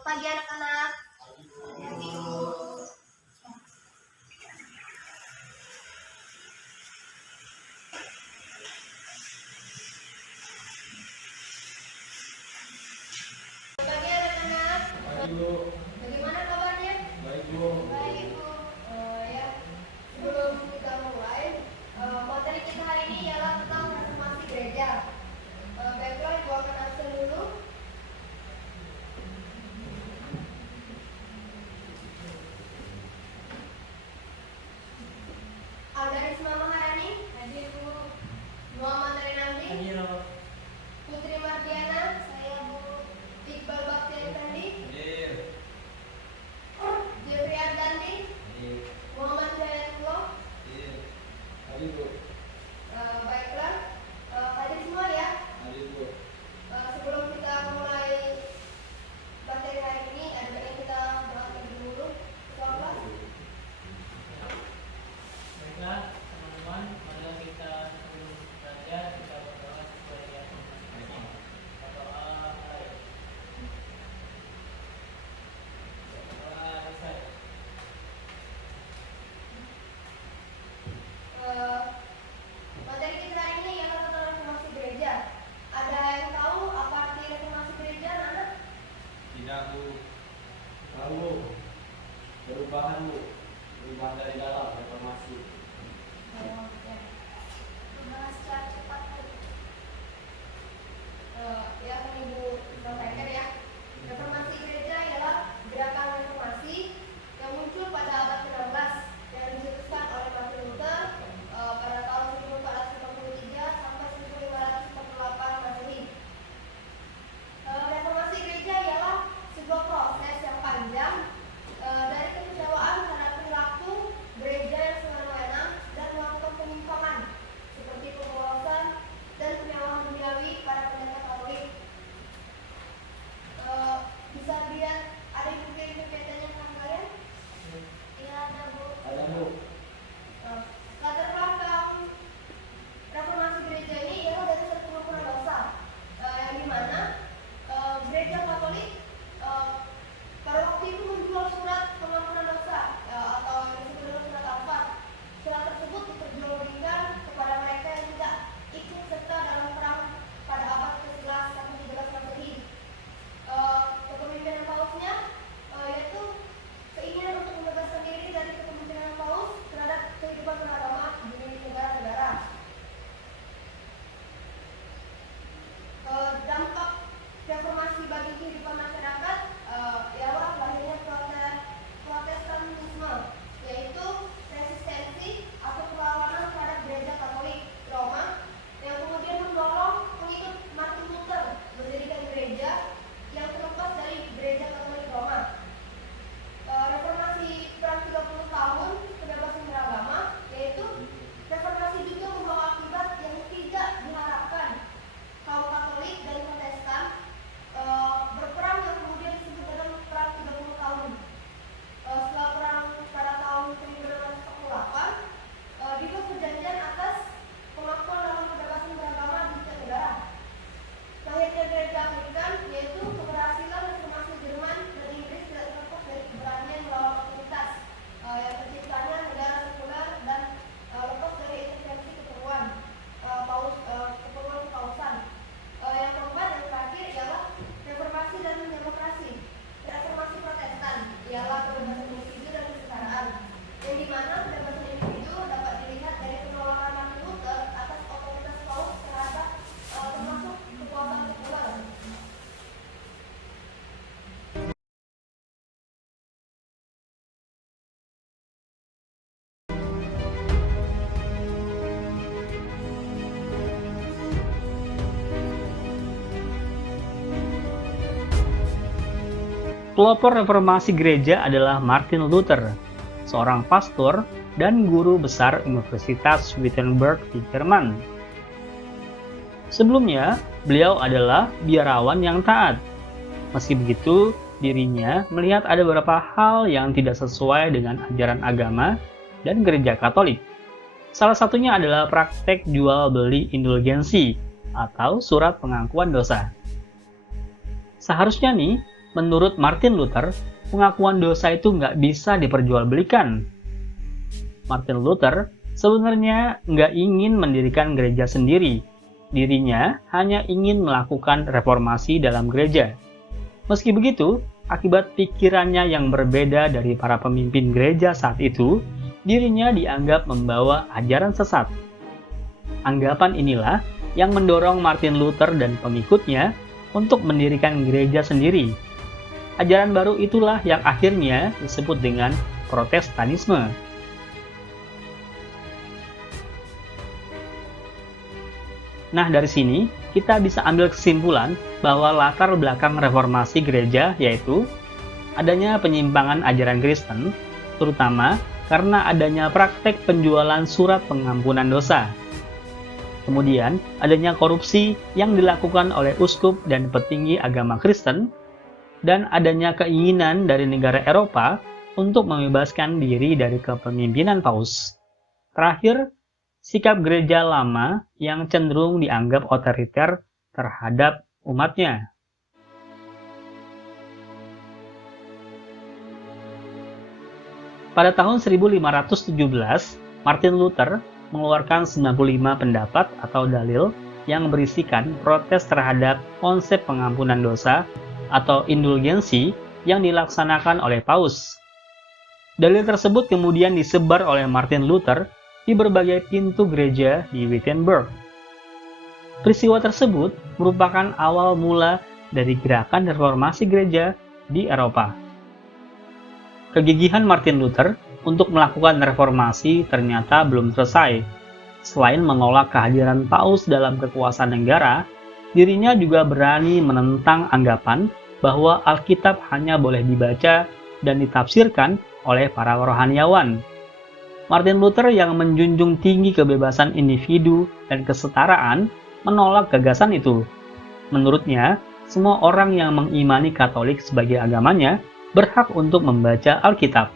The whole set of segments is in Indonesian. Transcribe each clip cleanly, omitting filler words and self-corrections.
Selamat pagi anak-anak. Selamat pagi anak-anak. Pagi, Bu. Bagaimana kabarnya? Baik, Bu. Baik, Bu. Ya, sebelum kita mulai, materi kita hari ini ialah tentang reformasi gereja. Baiklah, Ibu akan absen dulu. Aldarisma Maharani, hadir Bu. Muhammad Rinaldi, Hadir. Putri Mardiana, saya Bu. Iqbal Baktian Kandi, Hadir. Jeffrey Ardandi, Hadir. Muhammad Hidayatullah. Hadir. Hadir, Bu. Baiklah, hadir semua ya. Hadir, Bu. Sebelum kita mulai materi hari ini, ada baiknya kita berdoa terlebih dulu. Ketua kelas. Baiklah teman-teman, marilah kita sebelum belajar kita berdoa supaya Tuhan berdoa baik. Berdoa besar. Materi kita hari ini ialah tentang reformasi gereja. Ada yang tahu apa arti reformasi gereja, Nana? Tidak, Bu. Tahu, Bu. Perubahan, Bu. Perubahan dari dalam reformasi. Ya. Bahas secara cepat. Ya, akan Ibu sampaikan ya. Reformasi gereja ialah gerakan reformasi yang muncul pada abad ke-16 yang dicetuskan oleh Martin Luther pada tahun 1453 sampai 1548 Masehi. Reformasi gereja ialah sebuah proses yang panjang dari kekecewaan terhadap perilaku gereja yang semena-mena dan melakukan penyimpangan seperti pemborosan dan penyewahan duniawi para pendeta Katolik. Bisa dilihat ada bukti kaitannya sama kalian? Iya, ada Bu. Ada, Bu. Latar belakang reformasi gereja ini ialah dari satu pengampunan dosa, yang dimana gereja Katolik pada waktu itu menjual surat pengampunan dosa atau yang disebut dengan surat Al-Fat. Surat tersebut diperjualbelikan kepada mereka yang tidak ikut serta dalam perang pada abad ke-11 sampai 13 Masehi. Kepemimpinan Pausnya yaitu keinginan untuk membebaskan diri dari kepemimpinan Paus terhadap kehidupan beragama di negara-negara. Dampak reformasi bagi kehidupan masyarakat ialah lahirnya Protestanisme, yaitu resistensi atau perlawanan terhadap gereja Katolik Roma yang kemudian mendorong pengikut Martin Luther mendirikan gereja yang terlepas dari gereja Katolik Roma. Reformasi perang 30 tahun kebebasan beragama, yaitu reformasi juga membawa akibat yang tidak diharapkan. Kaum Katolik dan Protestan berperang yang kemudian disebut dengan perang 30 tahun. Setelah perang pada tahun 1648 dibuat perjanjian atas pengakuan dalam kebebasan beragama di setiap negara. Lahirnya gereja Anglikan, yaitu keberhasilan reformasi Jerman dan Inggris tidak terlepas dari keberanian melawan otoritas yang terciptanya negara sekuler dan lepas dari intervensi keperluan kepausan. Yang keempat dan terakhir ialah reformasi dan demokrasi. Reformasi Protestan ialah kebebasan individu dan kesetaraan, yang dimana kebebasan individu dapat dilihat dari penolakan Martin Luther atas otoritas Paus terhadap termasuk kekuasaan sekuler. Pelopor reformasi gereja adalah Martin Luther, seorang pastor dan guru besar Universitas Wittenberg di Jerman. Sebelumnya, beliau adalah biarawan yang taat. Meski begitu, dirinya melihat ada beberapa hal yang tidak sesuai dengan ajaran agama dan gereja Katolik. Salah satunya adalah praktek jual beli indulgensi atau surat pengakuan dosa. Seharusnya nih, menurut Martin Luther, pengakuan dosa itu nggak bisa diperjualbelikan. Martin Luther sebenarnya nggak ingin mendirikan gereja sendiri. Dirinya hanya ingin melakukan reformasi dalam gereja. Meski begitu, akibat pikirannya yang berbeda dari para pemimpin gereja saat itu, dirinya dianggap membawa ajaran sesat. Anggapan inilah yang mendorong Martin Luther dan pengikutnya untuk mendirikan gereja sendiri. Ajaran baru itulah yang akhirnya disebut dengan Protestanisme. Nah, dari sini kita bisa ambil kesimpulan bahwa latar belakang reformasi gereja yaitu adanya penyimpangan ajaran Kristen, terutama karena adanya praktek penjualan surat pengampunan dosa. Kemudian, adanya korupsi yang dilakukan oleh uskup dan petinggi agama Kristen, dan adanya keinginan dari negara Eropa untuk membebaskan diri dari kepemimpinan Paus. Terakhir, sikap gereja lama yang cenderung dianggap otoriter terhadap umatnya. Pada tahun 1517, Martin Luther mengeluarkan 95 pendapat atau dalil yang berisikan protes terhadap konsep pengampunan dosa atau indulgensi yang dilaksanakan oleh Paus. Dalil tersebut kemudian disebar oleh Martin Luther di berbagai pintu gereja di Wittenberg. Peristiwa tersebut merupakan awal mula dari gerakan reformasi gereja di Eropa. Kegigihan Martin Luther untuk melakukan reformasi ternyata belum selesai. Selain menolak kehadiran Paus dalam kekuasaan negara, dirinya juga berani menentang anggapan bahwa Alkitab hanya boleh dibaca dan ditafsirkan oleh para rohaniawan. Martin Luther yang menjunjung tinggi kebebasan individu dan kesetaraan menolak gagasan itu. Menurutnya, semua orang yang mengimani Katolik sebagai agamanya berhak untuk membaca Alkitab.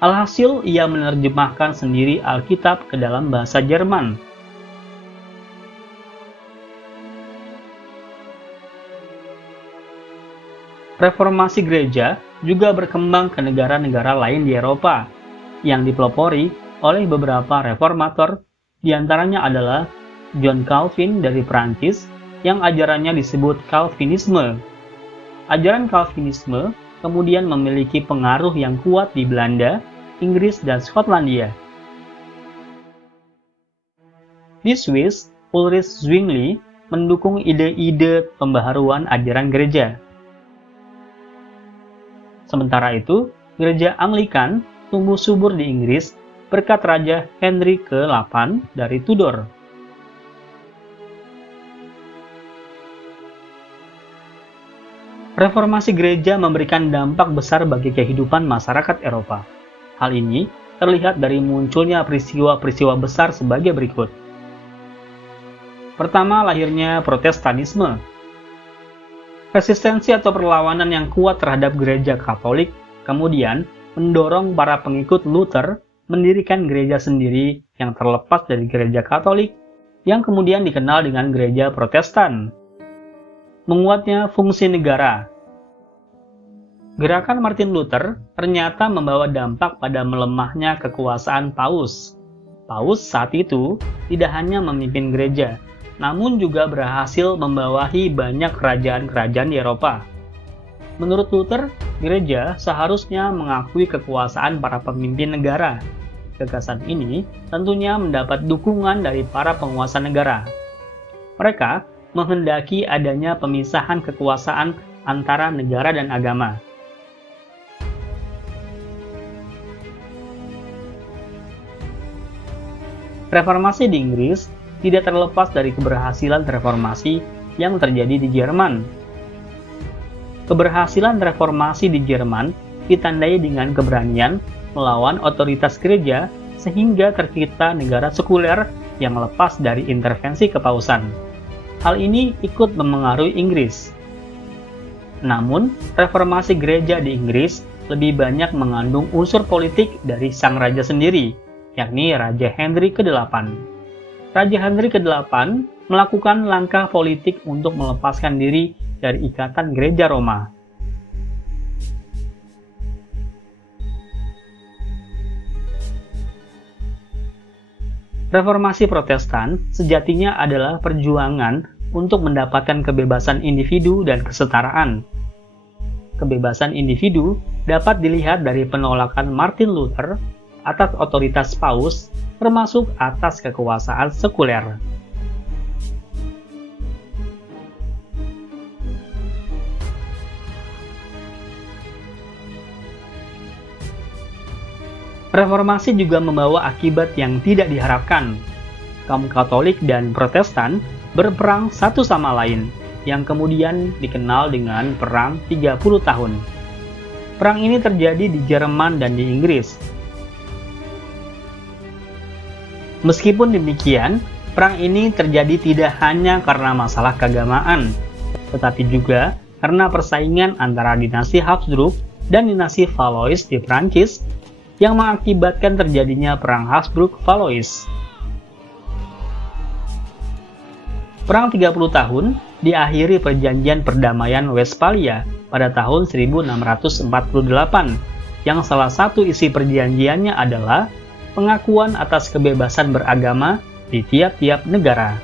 Alhasil, ia menerjemahkan sendiri Alkitab ke dalam bahasa Jerman. Reformasi gereja juga berkembang ke negara-negara lain di Eropa, yang dipelopori oleh beberapa reformator, diantaranya adalah John Calvin dari Prancis, yang ajarannya disebut Calvinisme. Ajaran Calvinisme kemudian memiliki pengaruh yang kuat di Belanda, Inggris, dan Skotlandia. Di Swiss, Ulrich Zwingli mendukung ide-ide pembaharuan ajaran gereja. Sementara itu, gereja Anglikan tumbuh subur di Inggris berkat Raja Henry ke-8 dari Tudor. Reformasi gereja memberikan dampak besar bagi kehidupan masyarakat Eropa. Hal ini terlihat dari munculnya peristiwa-peristiwa besar sebagai berikut. Pertama, lahirnya Protestanisme. Resistensi atau perlawanan yang kuat terhadap gereja Katolik kemudian mendorong para pengikut Luther mendirikan gereja sendiri yang terlepas dari gereja Katolik yang kemudian dikenal dengan gereja Protestan. Menguatnya fungsi negara. Gerakan Martin Luther ternyata membawa dampak pada melemahnya kekuasaan Paus. Paus saat itu tidak hanya memimpin gereja, namun juga berhasil membawahi banyak kerajaan-kerajaan di Eropa. Menurut Luther, gereja seharusnya mengakui kekuasaan para pemimpin negara. Gagasan ini tentunya mendapat dukungan dari para penguasa negara. Mereka menghendaki adanya pemisahan kekuasaan antara negara dan agama. Reformasi di Inggris tidak terlepas dari keberhasilan reformasi yang terjadi di Jerman. Keberhasilan reformasi di Jerman ditandai dengan keberanian melawan otoritas gereja sehingga tercipta negara sekuler yang lepas dari intervensi kepausan. Hal ini ikut memengaruhi Inggris. Namun, reformasi gereja di Inggris lebih banyak mengandung unsur politik dari sang raja sendiri, yakni Raja Henry ke-8. Raja Henry ke-8 melakukan langkah politik untuk melepaskan diri dari ikatan gereja Roma. Reformasi Protestan sejatinya adalah perjuangan untuk mendapatkan kebebasan individu dan kesetaraan. Kebebasan individu dapat dilihat dari penolakan Martin Luther atas otoritas Paus, termasuk atas kekuasaan sekuler. Reformasi juga membawa akibat yang tidak diharapkan. Kaum Katolik dan Protestan berperang satu sama lain, yang kemudian dikenal dengan Perang 30 tahun. Perang ini terjadi di Jerman dan di Inggris. Meskipun demikian, perang ini terjadi tidak hanya karena masalah keagamaan, tetapi juga karena persaingan antara dinasti Habsburg dan dinasti Valois di Prancis yang mengakibatkan terjadinya Perang Habsburg-Valois. Perang 30 tahun diakhiri perjanjian perdamaian Westphalia pada tahun 1648, yang salah satu isi perjanjiannya adalah pengakuan atas kebebasan beragama di tiap-tiap negara.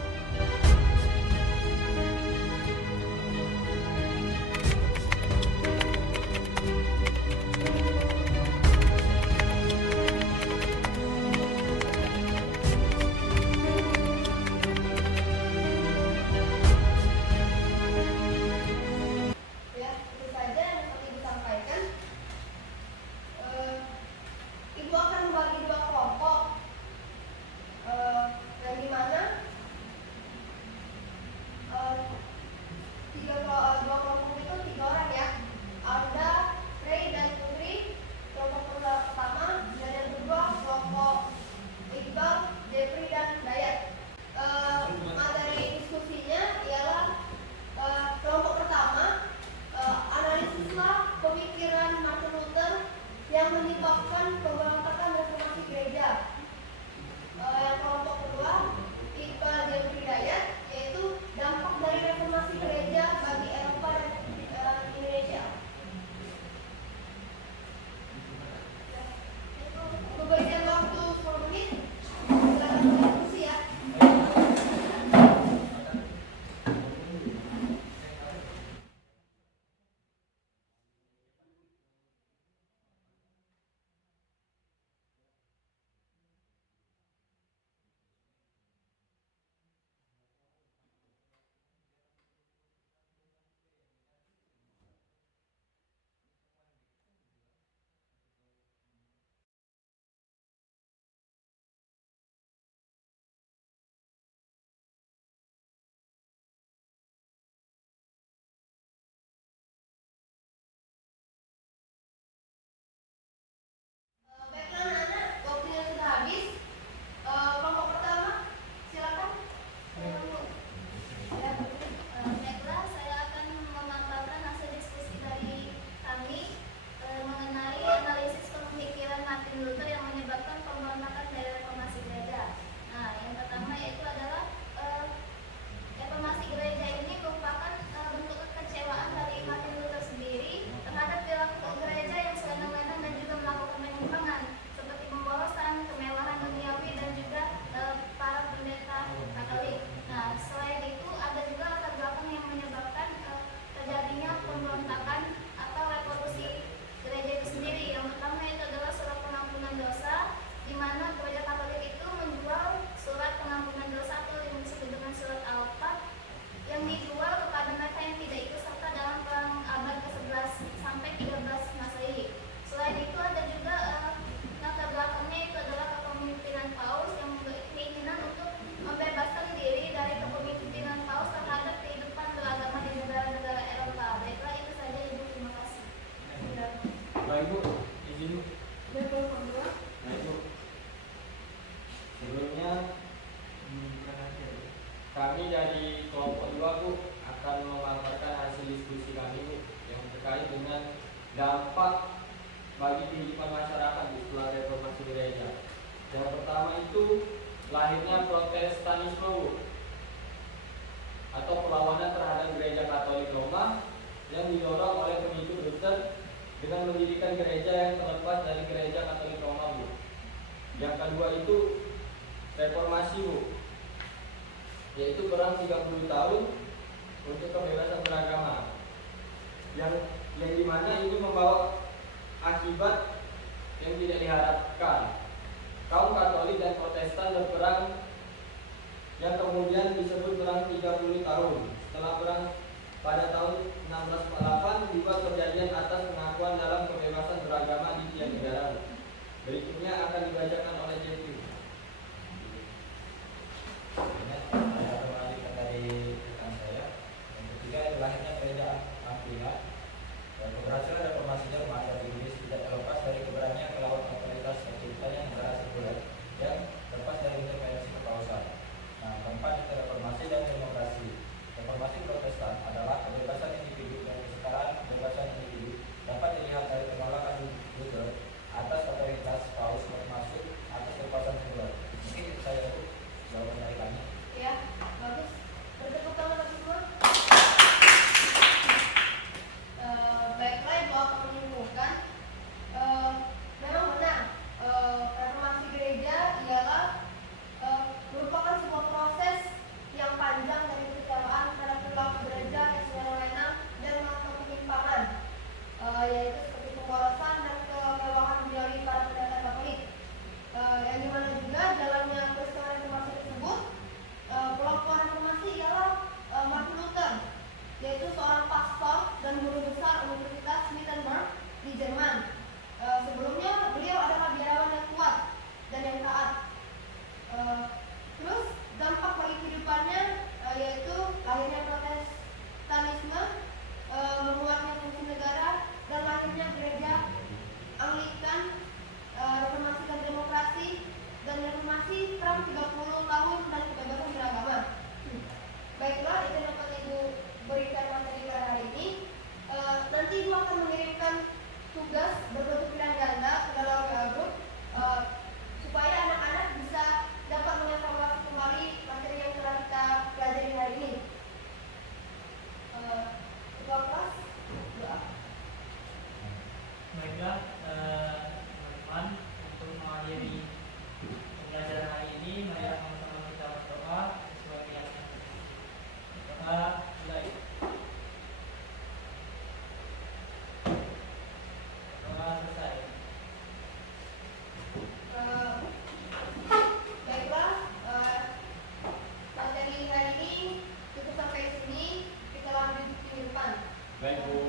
Ya, itu saja yang dapat Ibu sampaikan. Ibu akan membagi dua kelompok, yang dimana dua kelompok itu 3 orang ya. Ada Ray dan Putri, kelompok pertama, dan yang kedua kelompok Iqbal, Jeffrey dan Dayat. Materi diskusinya ialah kelompok pertama, analisislah pemikiran Martin Luther yang menyebabkan pemberontakan reformasi gereja. Yang kelompok kedua, Iqbal, Jeffrey, Dayat, yaitu dampak dari reformasi gereja bagi Eropa dan Indonesia. Pemberian waktu 10 menit, silakan berdiskusi ya. Baiklah anak-anak, waktunya sudah habis. Kelompok pertama, silakan. Ya, Baiklah, saya akan memaparkan hasil diskusi dari kami mengenai analisis pemikiran Martin Luther yang menyebabkan pemberontakan dari reformasi gereja. Nah, yang pertama yaitu adalah reformasi gereja ini merupakan bentuk kekecewaan dari Martin Luther sendiri terhadap perilaku gereja yang selena-lena dan juga melakukan penyimpangan seperti pemborosan, kemewahan duniawi dan juga para pendeta Katolik. Nah, selain itu ada juga latar belakang yang menyebabkan terjadinya pemberontakan atau revolusi gereja itu sendiri. Yang pertama itu adalah surat pengampunan dosa, di mana gereja Katolik itu menjual surat pengampunan dosa atau yang disebut dengan surat Al-Fat yang dijual kepada mereka yang tidak ikut serta dalam perang abad ke-11 sampai 13 Masehi. Selain itu ada juga latar belakangnya itu adalah kepemimpinan Paus yang berkeinginan untuk membebaskan diri dari kepemimpinan Paus terhadap kehidupan beragama di negara-negara Eropa. Baiklah, itu saja Ibu, terima kasih. Baik Bu, izin Bu. dan kelompok kedua. Baik Bu. Sebelumnya kami dari kelompok 2 Bu akan memaparkan hasil diskusi kami Bu yang terkait dengan dampak bagi kehidupan masyarakat setelah reformasi gereja. Yang pertama itu lahirnya Protestanisme Bu, atau perlawanan terhadap gereja Katolik Roma yang didorong oleh pengikut Luther dengan mendirikan gereja yang terlepas dari gereja Katolik Roma Bu. Yang kedua itu reformasi Bu, yaitu perang 30 tahun untuk kebebasan beragama yang dimana ini membawa akibat yang tidak diharapkan. Kaum Katolik dan Protestan berperang yang kemudian disebut perang 30 tahun. Setelah perang pada tahun 1648 dibuat perjanjian atas pengakuan dalam kebebasan beragama di tiap negara. Berikutnya akan dibacakan oleh Jeffrey. Saya melanjutkan dari rekan saya. Yang ketiga, lahirnya gereja Anglikana. Keberhasilan reformasi Jerman dan Inggris tidak terlepas dari keberanian melawan otoritas otoriter yang berhasil sekuler yang lepas dari intervensi kepausan. Nah, keempat itu reformasi dan demokrasi. Reformasi Protestan adalah kebebasan individu dan kesetaraan kebebasan individu dapat dilihat dari penolakan Luther atas otoritas paus termasuk atas kekuasaan sekuler. Mungkin itu saya untuk jawaban dari kami. Ya, bagus. Bertepuk tangan bagi semua. Baiklah, Ibu akan menyimpulkan. Memang benar, reformasi gereja ialah merupakan sebuah proses yang panjang dari kekecewaan terhadap perilaku gereja yang semena-mena dan melakukan penyimpangan, yaitu seperti pemborosan dan kemewahan duniawi para pendeta Katolik. Yang dimana juga dalamnya peristiwa reformasi tersebut, pelopor reformasi ialah Martin Luther, yaitu seorang pastor dan guru besar Universitas Wittenberg di Jerman. Sebelumnya beliau adalah biarawan yang kuat dan yang taat. Terus dampak bagi kehidupannya yaitu lahirnya Protestanisme, menguatnya fungsi negara, dan lahirnya gereja Anglikan, reformasi dan demokrasi, dan reformasi perang 30 tahun dan kebebasan beragama. Baiklah, itu yang dapat Ibu berikan materi pada hari ini. Nanti Ibu akan mengirimkan tugas berbentuk pilihan ganda ke dalam grup supaya anak-anak bisa dapat mengevaluasi kembali materi yang telah kita pelajari hari ini. Ketua kelas, doa. Baiklah, teman-teman, untuk mengakhiri pembelajaran hari ini, mari sama-sama kita berdoa sesuai keyakinan kita. Doa mulai. Doa selesai. Baiklah, materi hari ini cukup sampai sini. Kita lanjut minggu depan. Baik Bu.